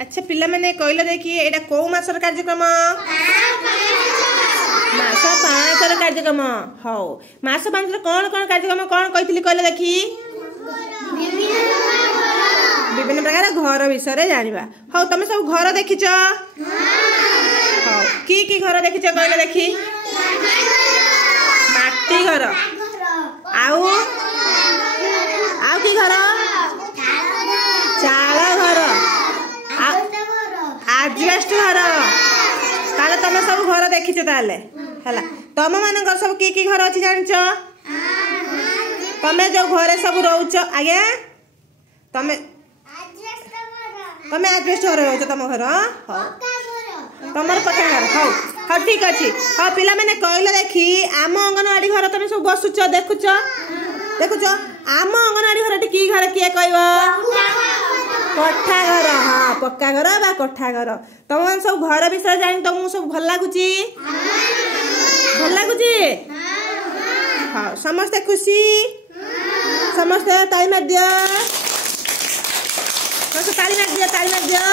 अच्छा पिला मैंने कहले देखिए एटा को मासर कार्यक्रम मास 5 र कार्यक्रम हौ मास 5 र कौन कौन कार्यक्रम कौन कहथिली कहले देखी विभिन्न प्रकार घर विषय जानिबा हौ तमे सब घर देखिछ हौ की घर देखिछ कहले देखी माटी घर आउ की घर चाल घर आजबेस्ट घर ताले तमे सब घर देखिछ ताले हला तम मानकर सब की घर अछि जानिछ तमे जो घरे सब रहउछ आगे तमे आजबेस्ट घर रहउछ तम घर हो तमर पक्का घर हो हो ठीक अछि हो पिला माने कहले देखी आम अंगनवाड़ी घर तमे सब बसुछ देखुछ आम अंगनवाड़ी घर की घर किए कहबो कोठा घर हाँ पक्का घर बा कोठा घर तुम सब घर विषय जानी तुमको सब भल लगुची हाँ समस्ते खुशी समस्ते ताली मार दियो ताली मार दियो